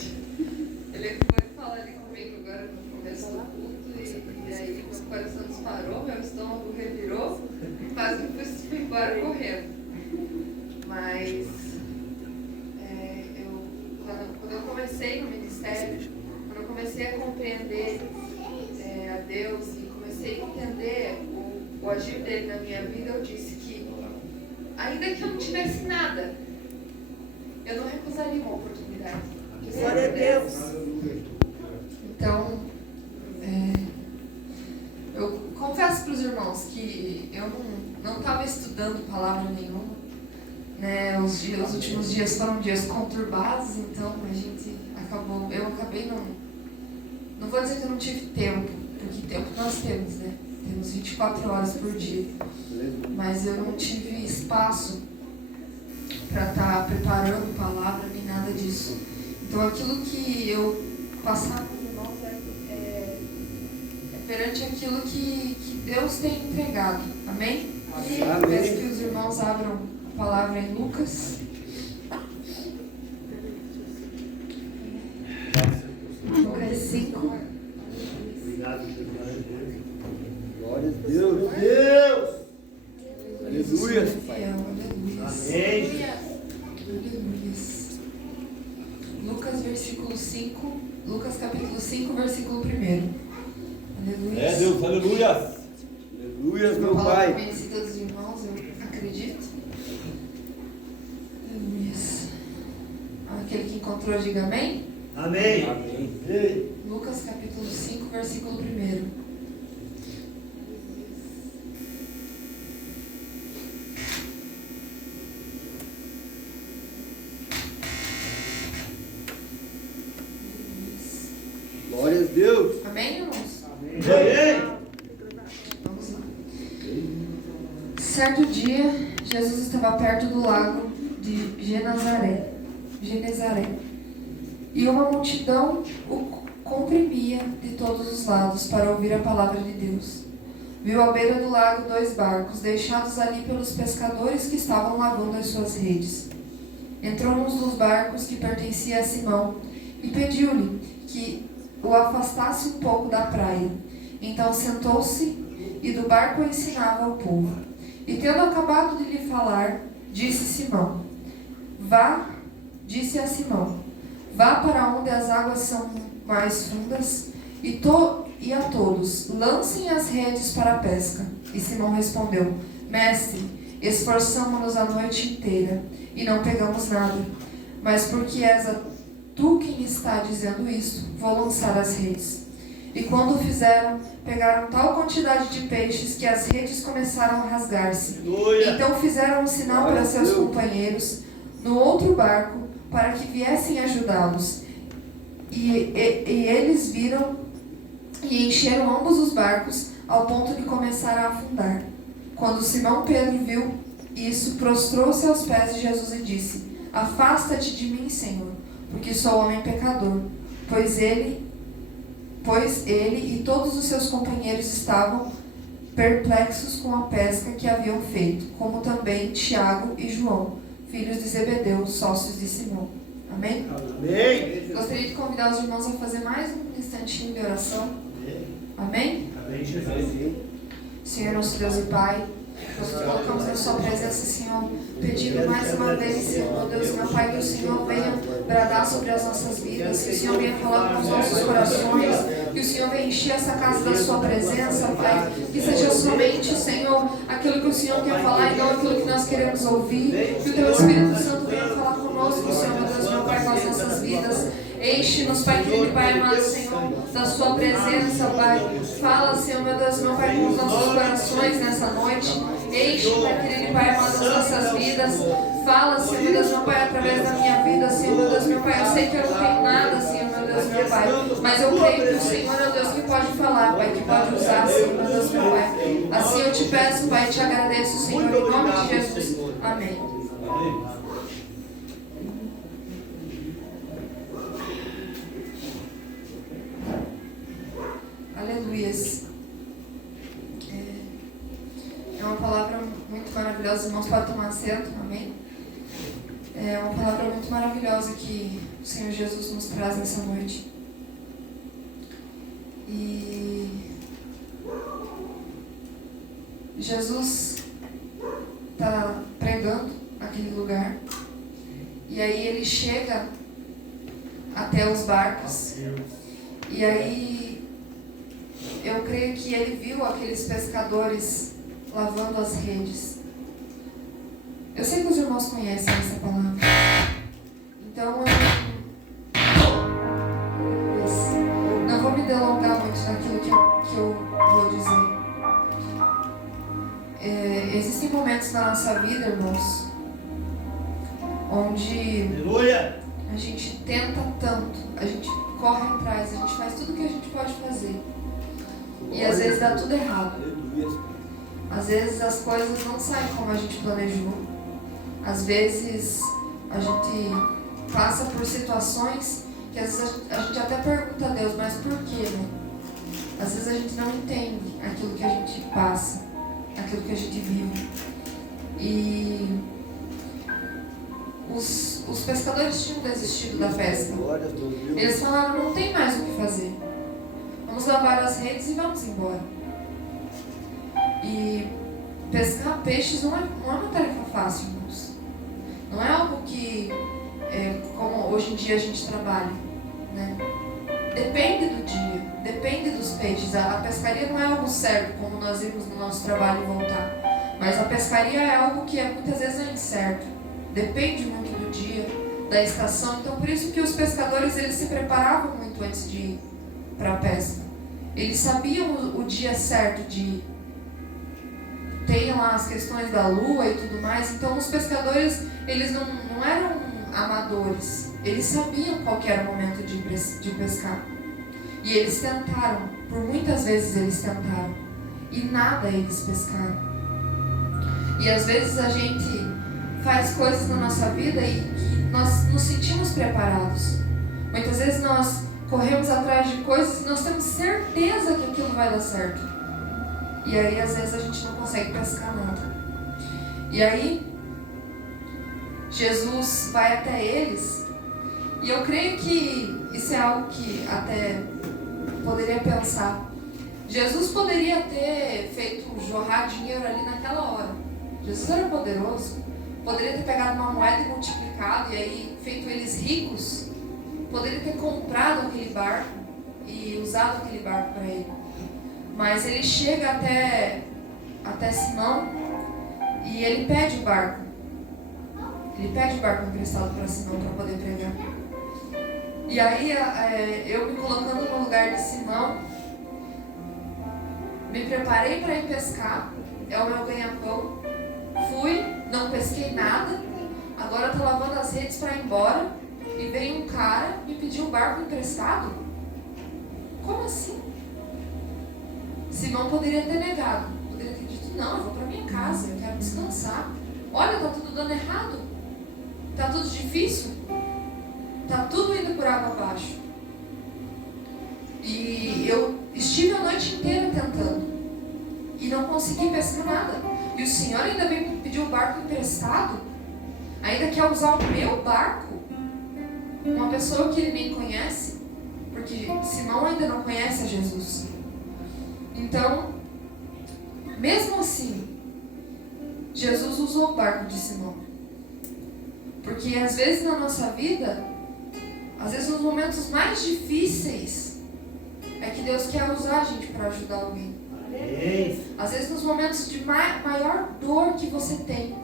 tarde. Ele foi falar ali comigo agora no começo do culto e aí meu coração disparou, meu estômago revirou, quase que fui embora correndo. Mas quando eu comecei no ministério, quando eu comecei a compreender a Deus e comecei a entender o agir dele na minha vida, eu disse que ainda que eu não tivesse nada, eu não recusaria uma oportunidade. Glória a Deus. Então, eu confesso para os irmãos que eu não estava estudando palavra nenhuma, né? Os últimos dias foram dias conturbados, então eu acabei não vou dizer que eu não tive tempo, porque tempo nós temos, né? Temos 24 horas por dia, mas eu não tive espaço para estar preparando palavra nem nada disso. Então aquilo que eu passar com os irmãos é perante aquilo que Deus tem entregado. Amém? Amém. Peço que os irmãos abram a palavra em Lucas. Lucas 5. Obrigado, glória a Deus. Deus! Aleluia. Amém. Lucas capítulo 5, versículo 1. Aleluia. É Deus, aleluia. Aleluia, meu Pai. Conhecida dos irmãos, eu acredito. Aleluia. Aquele que encontrou, diga amém. Amém. Amém. Lucas capítulo 5, versículo 1. Glória a Deus. Amém, irmãos? Amém. Vamos lá. Certo dia, Jesus estava perto do lago de Genezaré, e uma multidão o comprimia de todos os lados para ouvir a palavra de Deus. Viu à beira do lago 2 barcos, deixados ali pelos pescadores que estavam lavando as suas redes. Entrou num dos barcos que pertencia a Simão e pediu-lhe que o afastasse um pouco da praia. Então sentou-se e do barco ensinava ao povo. E tendo acabado de lhe falar, disse a Simão, vá para onde as águas são mais fundas e a todos, lancem as redes para a pesca. E Simão respondeu, Mestre, esforçamo-nos a noite inteira e não pegamos nada, mas porque és tu quem está dizendo isso, vou lançar as redes. E quando o fizeram, pegaram tal quantidade de peixes que as redes começaram a rasgar-se. Então fizeram um sinal para seus companheiros no outro barco, para que viessem ajudá-los. E eles viram e encheram ambos os barcos, ao ponto de começar a afundar. Quando Simão Pedro viu isso, prostrou-se aos pés de Jesus e disse, afasta-te de mim, Senhor, porque sou homem pecador. Pois ele e todos os seus companheiros estavam perplexos com a pesca que haviam feito, como também Tiago e João, filhos de Zebedeu, sócios de Simão. Amém? Amém. Gostaria de convidar os irmãos a fazer mais um instantinho de oração. Amém? Amém, Jesus. Senhor, nosso Deus e Pai, nós nos colocamos na sua presença, Senhor, pedindo mais uma vez, Senhor, meu Deus, meu Pai, que o Senhor venha bradar sobre as nossas vidas, que o Senhor venha falar com os nossos corações, que o Senhor venha encher essa casa da sua presença, Pai, que seja somente, Senhor, aquilo que o Senhor quer falar e não aquilo que nós queremos ouvir, que o Teu Espírito Santo venha falar conosco, Senhor, meu Deus, meu Pai, com as nossas vidas. Enche-nos, Pai querido, Pai amado, Senhor, da sua presença, Pai. Fala, Senhor, meu Deus, meu Pai, com os nossos corações nessa noite. Enche, Pai querido, Pai amado, as nossas vidas. Fala, Senhor, meu Deus, meu Pai, através da minha vida, Senhor, meu Deus, meu Pai. Eu sei que eu não tenho nada, Senhor, meu Deus, meu Pai. Mas eu creio que o Senhor é o Deus que pode falar, Pai, que pode usar, Senhor, meu Deus, meu Pai. Assim eu te peço, Pai, e te agradeço, Senhor, em nome de Jesus. Amém. Aleluias. É uma palavra muito maravilhosa, irmãos, podem tomar assento, amém? É uma palavra muito maravilhosa. maravilhosa que o Senhor Jesus nos traz nessa noite. E Jesus está pregando naquele lugar. E aí ele chega até os barcos. E aí eu creio que ele viu aqueles pescadores lavando as redes. Eu sei que os irmãos conhecem essa palavra. Então eu não vou me delongar muito naquilo que eu vou dizer. Existem momentos na nossa vida, irmãos, onde Aleluia! a gente tenta tanto, a gente corre atrás, a gente faz tudo o que a gente pode fazer. E às vezes dá tudo errado. Aleluia! Às vezes as coisas não saem como a gente planejou. Às vezes a gente passa por situações que às vezes a gente até pergunta a Deus, mas por quê, né? Às vezes a gente não entende aquilo que a gente passa, aquilo que a gente vive. E os pescadores tinham desistido da pesca. Eles falaram, não tem mais o que fazer. Vamos lavar as redes e vamos embora. E pescar peixes não é uma tarefa fácil, irmãos. Não é algo que, como hoje em dia a gente trabalha, né? Depende do dia, depende dos peixes. A pescaria não é algo certo, como nós irmos no nosso trabalho e voltar. Mas a pescaria é algo que muitas vezes é incerto. Depende muito do dia, da estação. Então por isso que os pescadores eles se preparavam muito antes de ir para a pesca. Eles sabiam o dia certo de ir. Tem lá as questões da lua e tudo mais. Então os pescadores eles não eram amadores. Eles sabiam qual que era o momento de pescar. E eles tentaram. Por muitas vezes eles tentaram. E nada eles pescaram. E às vezes a gente faz coisas na nossa vida e que nós nos sentimos preparados. Muitas vezes nós corremos atrás de coisas e nós temos certeza que aquilo vai dar certo. E aí às vezes a gente não consegue pescar nada. E aí Jesus vai até eles. E eu creio que isso é algo que até poderia pensar. Jesus poderia ter feito jorrar dinheiro ali naquela hora. Jesus era poderoso. Poderia ter pegado uma moeda e multiplicado e aí feito eles ricos. Poderia ter comprado aquele barco e usado aquele barco para ele. Mas ele chega até Simão e ele pede o barco. Ele pede o barco emprestado para Simão para poder pregar. E aí eu me colocando no lugar de Simão, me preparei para ir pescar, é o meu ganha-pão. Fui, não pesquei nada, agora estou lavando as redes para ir embora e veio um cara me pedir um barco emprestado? Como assim? Simão poderia ter negado, poderia ter dito, não, eu vou para minha casa, eu quero descansar. Olha, está tudo dando errado, está tudo difícil, está tudo indo por água abaixo. E eu estive a noite inteira tentando e não consegui pescar nada. E o Senhor ainda veio me pedir um barco emprestado, ainda quer usar o meu barco, uma pessoa que ele nem conhece, porque Simão ainda não conhece a Jesus. Então, mesmo assim, Jesus usou o barco de Simão. Porque às vezes na nossa vida, às vezes nos momentos mais difíceis, é que Deus quer usar a gente para ajudar alguém. Às vezes nos momentos de maior dor que você tem,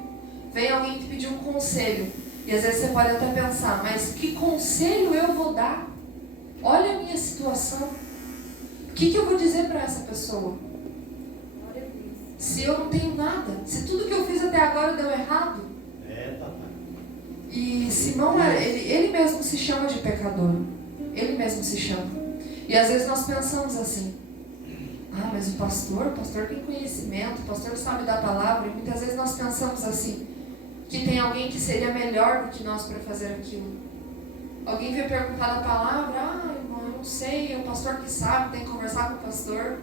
vem alguém te pedir um conselho. E às vezes você pode até pensar, mas que conselho eu vou dar? Olha a minha situação. O que eu vou dizer para essa pessoa? Se eu não tenho nada, se tudo que eu fiz até agora deu errado. E Simão, ele mesmo se chama de pecador. Ele mesmo se chama. E às vezes nós pensamos assim, mas o pastor tem conhecimento, o pastor sabe da palavra. E muitas vezes nós pensamos assim, que tem alguém que seria melhor do que nós para fazer aquilo. Alguém veio perguntar da palavra, irmão, eu não sei, é o pastor que sabe, tem que conversar com o pastor,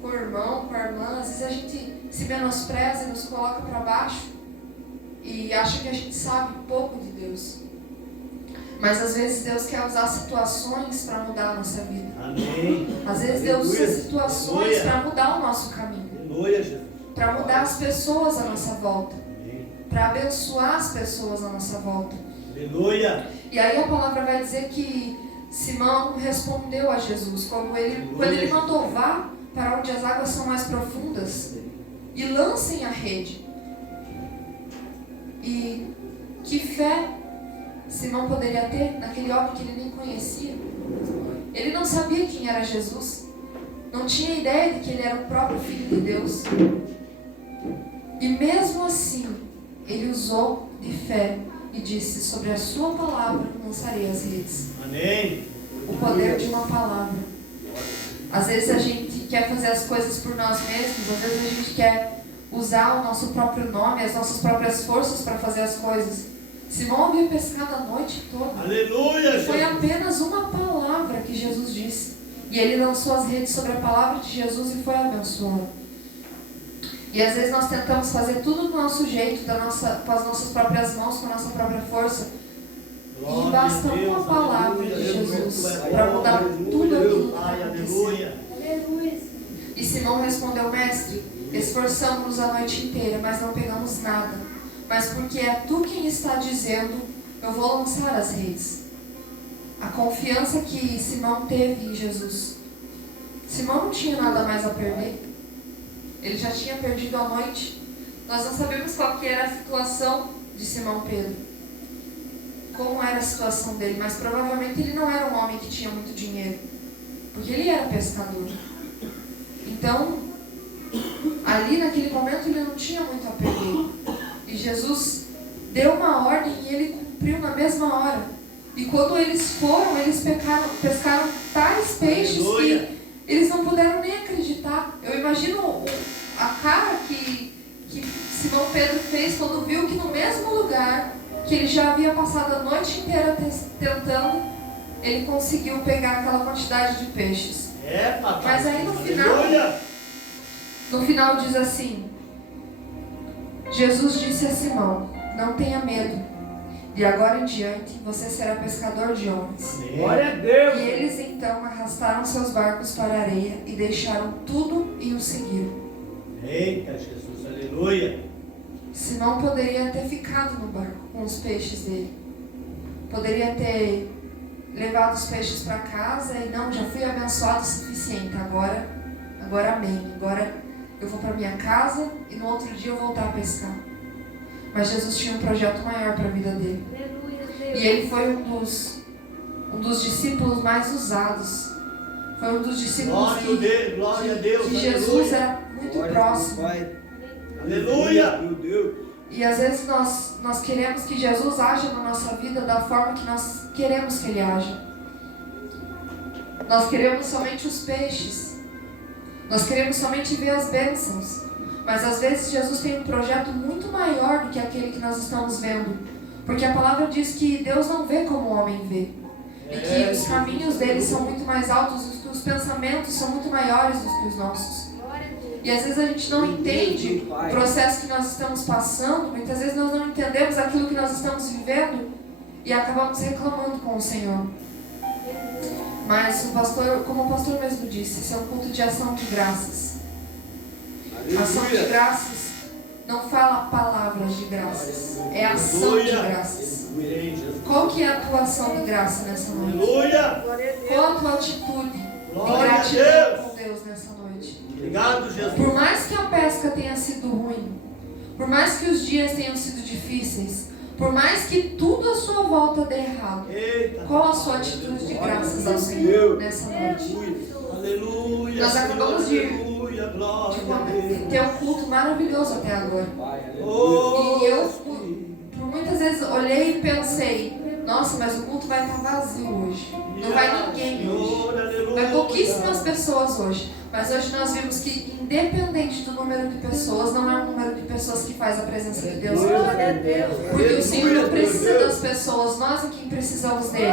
com o irmão, com a irmã. Às vezes a gente se menospreza e nos coloca para baixo e acha que a gente sabe pouco de Deus. Mas às vezes Deus quer usar situações para mudar a nossa vida. Amém. Às vezes Deus usa Aleluia. situações Aleluia. para mudar o nosso caminho. Aleluia, Jesus. Para mudar as pessoas à nossa volta. Amém. Para abençoar as pessoas à nossa volta. Aleluia. E aí a palavra vai dizer que Simão respondeu a Jesus. Quando ele mandou, vá para onde as águas são mais profundas e lancem a rede. E que fé Simão poderia ter naquele homem que ele nem conhecia. Ele não sabia quem era Jesus. Não tinha ideia de que ele era o próprio Filho de Deus. E mesmo assim, ele usou de fé e disse, sobre a sua palavra lançarei as redes. Amém. O poder de uma palavra. Às vezes a gente quer fazer as coisas por nós mesmos. Às vezes a gente quer usar o nosso próprio nome, as nossas próprias forças para fazer as coisas. Simão havia pescado a noite toda. Aleluia. Foi apenas uma palavra que Jesus disse. E ele lançou as redes sobre a palavra de Jesus e foi abençoado. E às vezes nós tentamos fazer tudo do nosso jeito, com as nossas próprias mãos, com a nossa própria força. E basta uma palavra de Jesus para mudar tudo aquilo que está acontecendo. E Simão respondeu, mestre, esforçamos-nos a noite inteira, mas não pegamos nada. Mas porque é tu quem está dizendo, eu vou lançar as redes. A confiança que Simão teve em Jesus. Simão não tinha nada mais a perder. Ele já tinha perdido a noite. Nós não sabemos qual que era a situação de Simão Pedro. Como era a situação dele, mas provavelmente ele não era um homem que tinha muito dinheiro. Porque ele era pescador. Então, ali naquele momento ele não tinha muito a perder. E Jesus deu uma ordem e ele cumpriu na mesma hora. E quando eles foram, eles pescaram tais peixes que eles não puderam nem acreditar. Eu imagino a cara que Simão Pedro fez quando viu que no mesmo lugar que ele já havia passado a noite inteira tentando, ele conseguiu pegar aquela quantidade de peixes. Mas aí no final diz assim, Jesus disse a Simão, não tenha medo. De agora em diante, você será pescador de homens. Glória a Deus. E eles então arrastaram seus barcos para a areia e deixaram tudo e o seguiram. Eita Jesus, aleluia. Simão poderia ter ficado no barco com os peixes dele. Poderia ter levado os peixes para casa e não, já fui abençoado o suficiente. Agora amém. Agora eu vou para minha casa e no outro dia eu voltar a pescar. Mas Jesus tinha um projeto maior para a vida dele. E ele foi um dos discípulos mais usados. Foi um dos discípulos que Jesus era muito próximo. Aleluia! E às vezes nós queremos que Jesus haja na nossa vida da forma que nós queremos que Ele haja. Nós queremos somente os peixes. Nós queremos somente ver as bênçãos. Mas às vezes Jesus tem um projeto muito maior do que aquele que nós estamos vendo. Porque a palavra diz que Deus não vê como o homem vê. E que os caminhos dele são muito mais altos, os pensamentos são muito maiores do que os nossos. E às vezes a gente não entende o processo que nós estamos passando. Muitas vezes nós não entendemos aquilo que nós estamos vivendo e acabamos reclamando com o Senhor. Mas como o pastor mesmo disse, isso é um culto de ação de graças. Ação de graças não fala palavras de graças, é ação de graças. Qual que é a tua ação de graça nessa noite? Qual a tua atitude de gratidão com Deus nessa noite? Obrigado, Jesus. Por mais que a pesca tenha sido ruim, por mais que os dias tenham sido difíceis, por mais que tudo à sua volta dê errado, qual a sua atitude de graças ao Senhor nessa noite? Aleluia. Nós acabamos de ter um culto maravilhoso até agora. E eu, por muitas vezes, olhei e pensei, nossa, mas o culto vai estar vazio hoje. Não vai ninguém hoje. Vai pouquíssimas pessoas hoje. Mas hoje nós vimos que, independente do número de pessoas, não é o número de pessoas que faz a presença de Deus. Porque o Senhor não precisa das pessoas, nós é quem precisamos dele.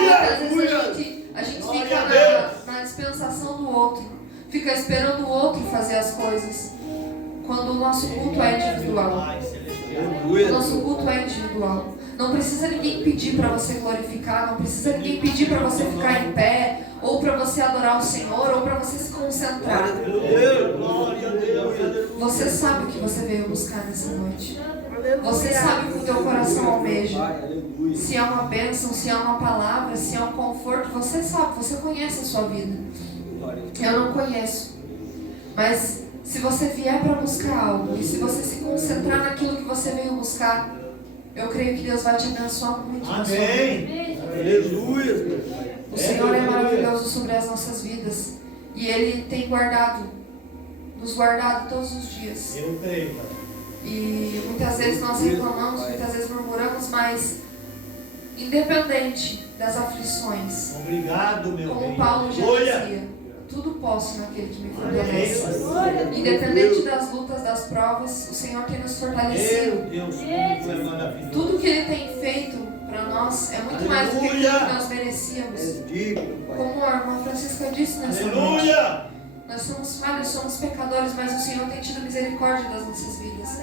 Muitas vezes a gente fica na dispensação do outro, fica esperando o outro fazer as coisas, quando o nosso culto é individual. O nosso culto é individual. Não precisa ninguém pedir para você glorificar, não precisa ninguém pedir para você ficar em pé, ou para você adorar o Senhor, ou para você se concentrar. Glória a Deus. Você sabe o que você veio buscar nessa noite. Você sabe o que o teu coração almeja. Se é uma bênção, se é uma palavra, se é um conforto, você sabe, você conhece a sua vida. Eu não conheço. Mas se você vier para buscar algo, e se você se concentrar naquilo que você veio buscar, eu creio que Deus vai te abençoar muito. Amém. Aleluia. O Senhor é maravilhoso sobre as nossas vidas. E Ele tem nos guardado todos os dias. Eu creio, Pai. E muitas vezes nós reclamamos, muitas vezes murmuramos, mas independente das aflições, Obrigado, meu como bem. Paulo já Aleluia. dizia, tudo posso naquele que me Amém. fortalece. Independente das lutas, das provas, o Senhor tem nos fortalecido. Meu Deus, como é maravilhoso. Tudo que Ele tem feito para nós é muito mais do que aquilo que nós merecíamos. Como a irmã Francisca disse nessa noite, Aleluia. nós somos falhos, somos pecadores, mas o Senhor tem tido misericórdia das nossas vidas.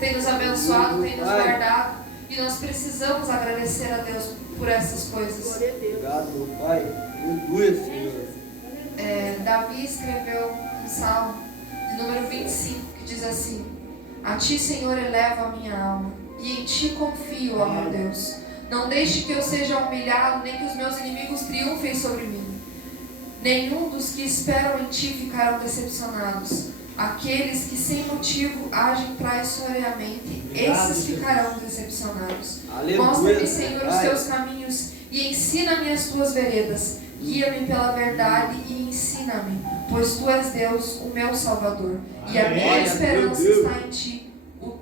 Tem nos abençoado, tem nos guardado. E nós precisamos agradecer a Deus por essas coisas. Obrigado, meu Pai. Aleluia, Senhor. Davi escreveu um salmo de número 25 que diz assim: a Ti, Senhor, elevo a minha alma, e em Ti confio, ó meu Deus. Não deixe que eu seja humilhado, nem que os meus inimigos triunfem sobre mim. Nenhum dos que esperam em Ti ficarão decepcionados. Aqueles que sem motivo agem traiçoeiramente, esses ficarão decepcionados. Mostra-me, Senhor, os Teus caminhos e ensina-me as Tuas veredas. Guia-me pela verdade e ensina-me, pois Tu és Deus, o meu Salvador. E a minha esperança está em Ti o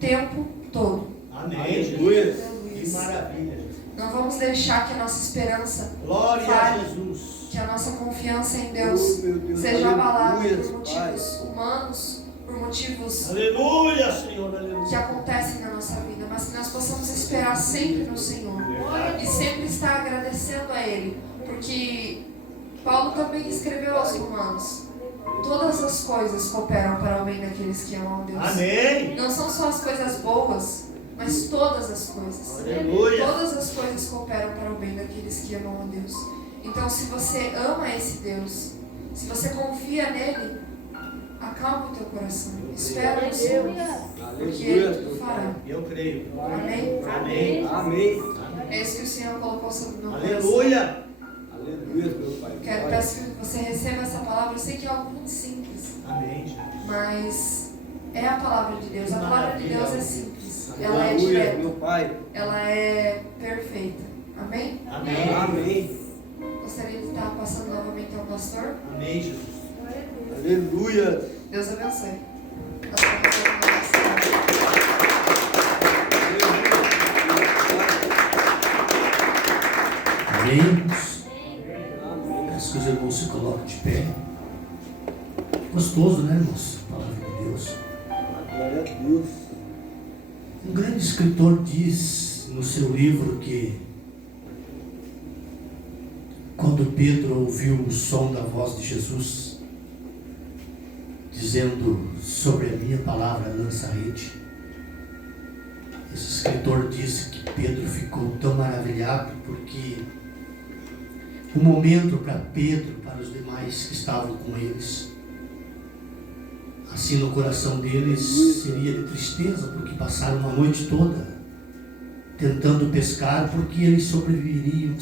tempo todo. Amém. Aleluia. Que maravilha, Jesus. Não vamos deixar que a nossa esperança Glória a falhe, Jesus. que a nossa confiança em Deus Oh, meu Deus, seja abalada aleluia, por motivos humanos, por motivos Aleluia, Senhor. Aleluia. que acontecem na nossa vida, mas que nós possamos esperar sempre no Senhor e sempre estar agradecendo a Ele, porque Paulo também escreveu aos Romanos: todas as coisas cooperam para o bem daqueles que amam a Deus. Amém. Não são só as coisas boas, mas todas as coisas. Aleluia. Todas as coisas cooperam para o bem daqueles que amam a Deus. Então, se você ama esse Deus, se você confia nele, acalma o teu coração. Espera no Senhor, porque Ele tudo fará. Eu creio. Amém? Amém. Amém. É isso que o Senhor colocou sobre o meu coração. Aleluia. Aleluia, meu Pai. Peço que você receba essa palavra. Eu sei que é algo muito simples, Amém, Jesus. mas é a palavra de Deus. A palavra de Deus é simples. Ela é Aleluia, direta. meu Pai. Ela é perfeita. Amém? Amém. Amém. Gostaria de estar passando novamente ao pastor. Amém, Jesus. Aleluia. Deus abençoe. Nós vamos ter uma oração. Amém. Peço que os irmãos se coloquem de pé. Gostoso, né, irmãos? A palavra de Deus. Glória a Deus. Um grande escritor diz no seu livro que quando Pedro ouviu o som da voz de Jesus dizendo: sobre a minha palavra lança a rede, esse escritor disse que Pedro ficou tão maravilhado, porque o momento para Pedro, para os demais que estavam com eles, assim no coração deles seria de tristeza, porque passaram uma noite toda tentando pescar, porque eles sobreviviam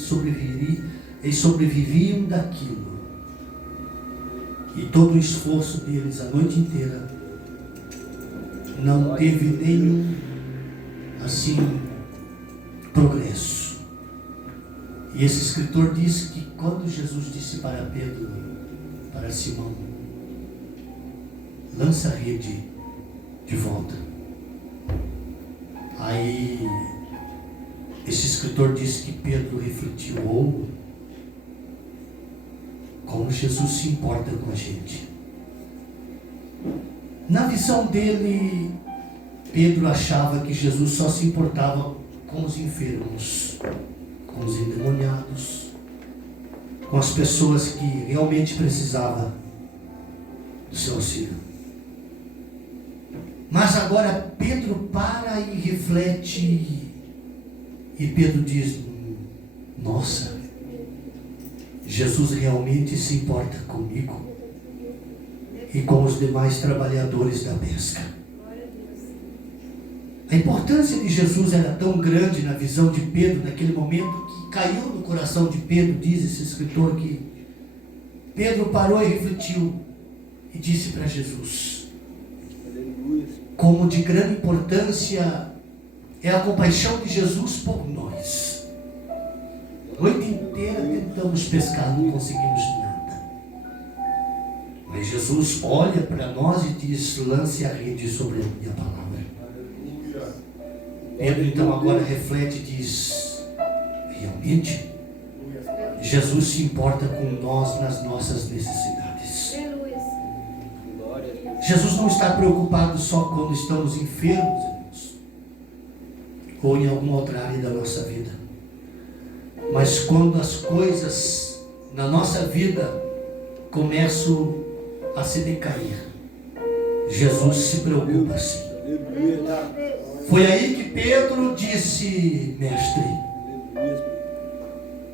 daquilo. E todo o esforço deles a noite inteira não teve nenhum assim progresso. E esse escritor diz que quando Jesus disse para Pedro, para Simão: lança a rede de volta, aí esse escritor diz que Pedro refletiu: como Jesus se importa com a gente. Na visão dele, Pedro achava que Jesus só se importava com os enfermos, com os endemoniados, com as pessoas que realmente precisavam do seu auxílio. Mas agora Pedro para e reflete E Pedro diz: nossa, Jesus realmente se importa comigo e com os demais trabalhadores da pesca. A importância de Jesus era tão grande na visão de Pedro naquele momento que caiu no coração de Pedro, diz esse escritor, que Pedro parou e refletiu e disse para Jesus: como de grande importância é a compaixão de Jesus por nós. A noite inteira tentamos pescar, não conseguimos nada. Mas Jesus olha para nós e diz: lance a rede sobre a minha palavra. Pedro então agora reflete e diz: realmente Jesus se importa com nós nas nossas necessidades. Jesus não está preocupado só quando estamos enfermos, irmãos, ou em alguma outra área da nossa vida, mas quando as coisas na nossa vida começam a se decair, Jesus se preocupa sim. Foi aí que Pedro disse: mestre,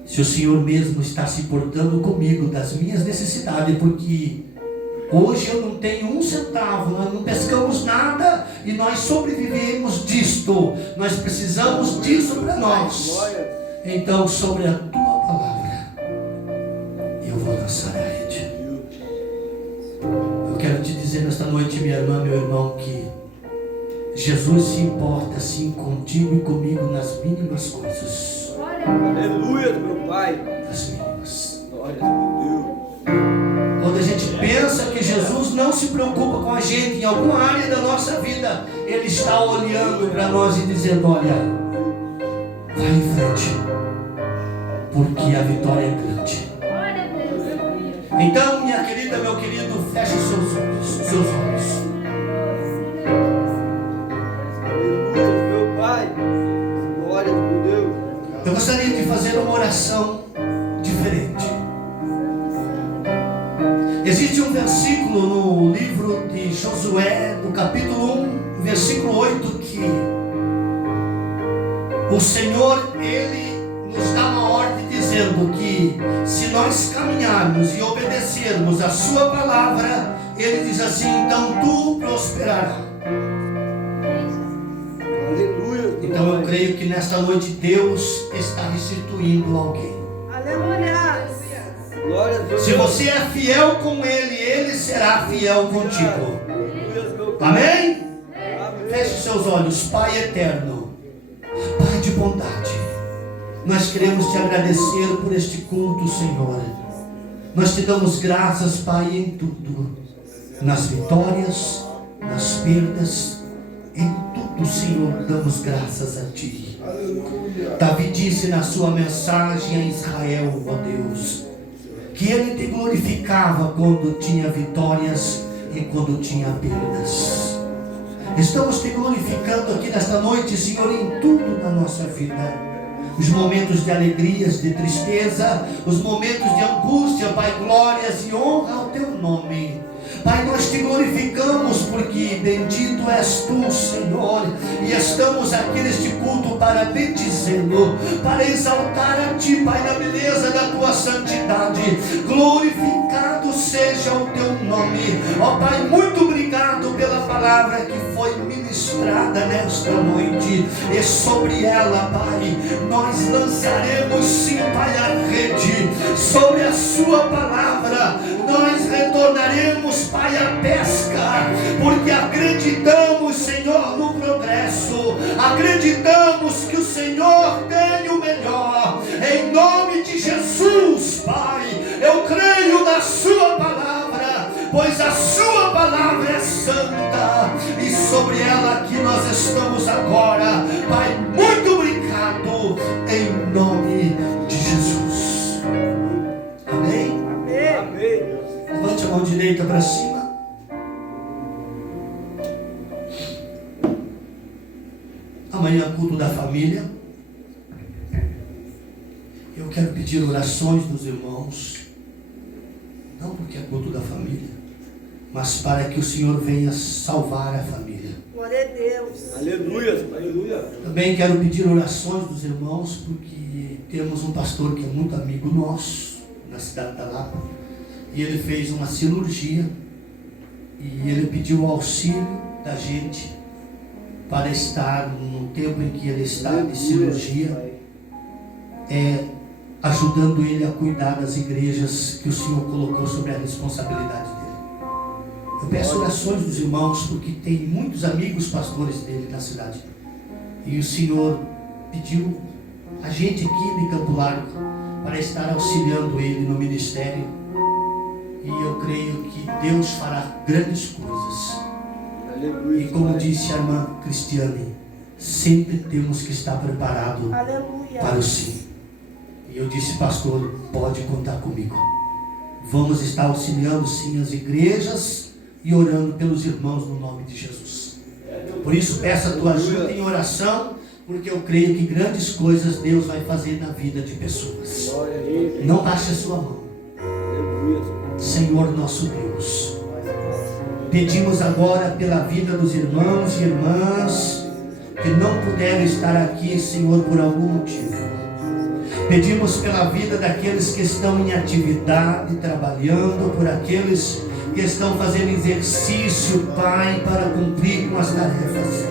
se o Senhor mesmo está se importando comigo das minhas necessidades, porque hoje eu não tenho um centavo, nós não pescamos nada e nós sobrevivemos disto, nós precisamos disso para nós. Então, sobre a tua palavra, eu vou lançar a rede. Eu quero te dizer nesta noite, minha irmã, meu irmão, que Jesus se importa sim contigo e comigo nas mínimas coisas. Aleluia, meu Pai. Nas mínimas. Glória a Deus. Quando a gente pensa que Jesus não se preocupa com a gente em alguma área da nossa vida, Ele está olhando para nós e dizendo: olha, vai em frente, porque a vitória é grande. Então, minha querida, meu querido, feche seus olhos. Aleluia, meu Pai. Glória a Deus. Eu gostaria de fazer uma oração diferente. Existe um versículo no livro de Josué, no capítulo 1, versículo 8, que o Senhor, Ele nos dá uma ordem dizendo que se nós caminharmos e obedecermos a sua palavra, Ele diz assim: então tu prosperarás. Aleluia. Então eu creio que nesta noite Deus está restituindo alguém. Aleluia. Glória a Deus. Se você é fiel com Ele, Ele será fiel contigo. Aleluia, meu Pai. Amém? Amém. Feche seus olhos. Pai eterno, Pai de bondade, nós queremos te agradecer por este culto, Senhor. Nós te damos graças, Pai, em tudo, nas vitórias, nas perdas, em tudo, Senhor, damos graças a Ti. Davi disse na sua mensagem a Israel, ó Deus, que Ele te glorificava quando tinha vitórias e quando tinha perdas. Estamos te glorificando aqui nesta noite, Senhor, em tudo na nossa vida. Os momentos de alegrias, de tristeza, os momentos de angústia, Pai, glórias e honra ao Teu nome. Pai, nós te glorificamos porque bendito és Tu, Senhor, e estamos aqui neste culto para bendizê-lo, para exaltar a Ti, Pai, na beleza da Tua santidade. Glorificado seja o Teu nome. Ó Pai, muito obrigado pela palavra que foi ministrada nesta noite, e sobre ela, Pai, nós lançaremos sim, Pai, a rede. Sobre a Sua palavra nós retornaremos, Pai, a pesca, porque acreditamos, Senhor, no progresso, acreditamos que o Senhor tem o melhor. Em nome de Jesus, Pai, eu creio na Sua palavra, pois a Sua palavra é santa, e sobre ela aqui nós estamos agora. Pai, muito obrigado, em nome de Jesus. Amém? Amém. Levante a mão direita para cima. Amanhã, culto da família. Eu quero pedir orações dos irmãos, não porque é culto da família, mas para que o Senhor venha salvar a família. Glória a Deus. Aleluia. Aleluia. Também quero pedir orações dos irmãos, porque temos um pastor que é muito amigo nosso, na cidade da Lapa, e ele fez uma cirurgia, e ele pediu o auxílio da gente para estar no tempo em que ele está de cirurgia, ajudando ele a cuidar das igrejas que o Senhor colocou sobre a responsabilidade dele. Eu peço orações dos irmãos, porque tem muitos amigos pastores dele na cidade, e o Senhor pediu a gente aqui de Campo Largo para estar auxiliando ele no ministério, e eu creio que Deus fará grandes coisas. Aleluia. E como disse a irmã Cristiane, sempre temos que estar preparados Aleluia. para o sim. E eu disse, pastor, pode contar comigo. Vamos estar auxiliando sim as igrejas e orando pelos irmãos no nome de Jesus. Por isso peço a tua ajuda em oração, porque eu creio que grandes coisas Deus vai fazer na vida de pessoas. Glória a Deus. Não baixe a sua mão. Aleluia. Senhor nosso Deus, pedimos agora pela vida dos irmãos e irmãs que não puderam estar aqui, Senhor, por algum motivo. Pedimos pela vida daqueles que estão em atividade, trabalhando, por aqueles que estão fazendo exercício, Pai, para cumprir com as tarefas.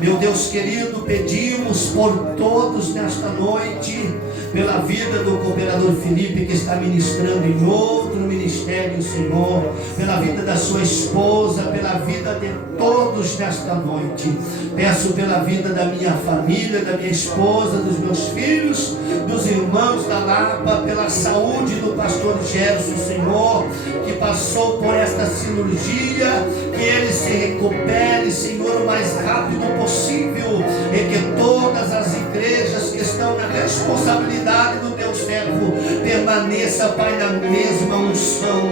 Meu Deus querido, pedimos por todos nesta noite, pela vida do cooperador Felipe, que está ministrando em outro ministério, Senhor, pela vida da sua esposa, pela vida de todos nesta noite. Peço pela vida da minha família, da minha esposa, dos meus filhos, dos irmãos da Lapa, pela saúde do pastor Gerson, Senhor, que passou por esta cirurgia, que ele se recupere, Senhor, o mais rápido possível, e que todas as igrejas que estão na responsabilidade do teu servo permaneça, Pai, na mesma unção,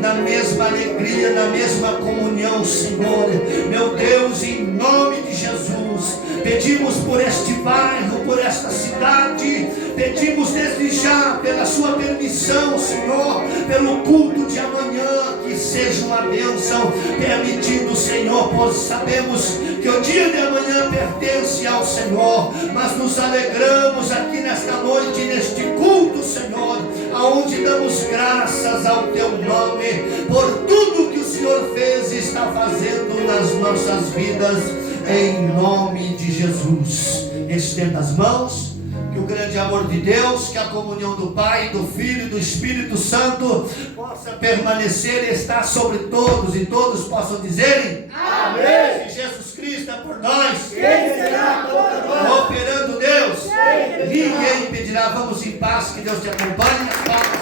na mesma alegria, na mesma comunhão, Senhor. Meu Deus, em nome de Jesus, pedimos por este bairro, por esta cidade, pedimos desde já pela sua permissão, Senhor, pelo culto de amanhã, que seja uma bênção, permitindo, Senhor, pois sabemos que o dia de amanhã pertence ao Senhor, mas nos alegramos aqui nesta noite, neste culto, Senhor, aonde damos graças ao teu nome, por tudo que o Senhor fez e está fazendo nas nossas vidas, em nome de Jesus. Estenda as mãos, que o grande amor de Deus, que a comunhão do Pai, do Filho e do Espírito Santo possa permanecer e estar sobre todos, e todos possam dizer amém. Se Jesus Cristo é por nós, Quem será contra nós? operando Deus, ninguém impedirá. Vamos em paz, que Deus te acompanhe.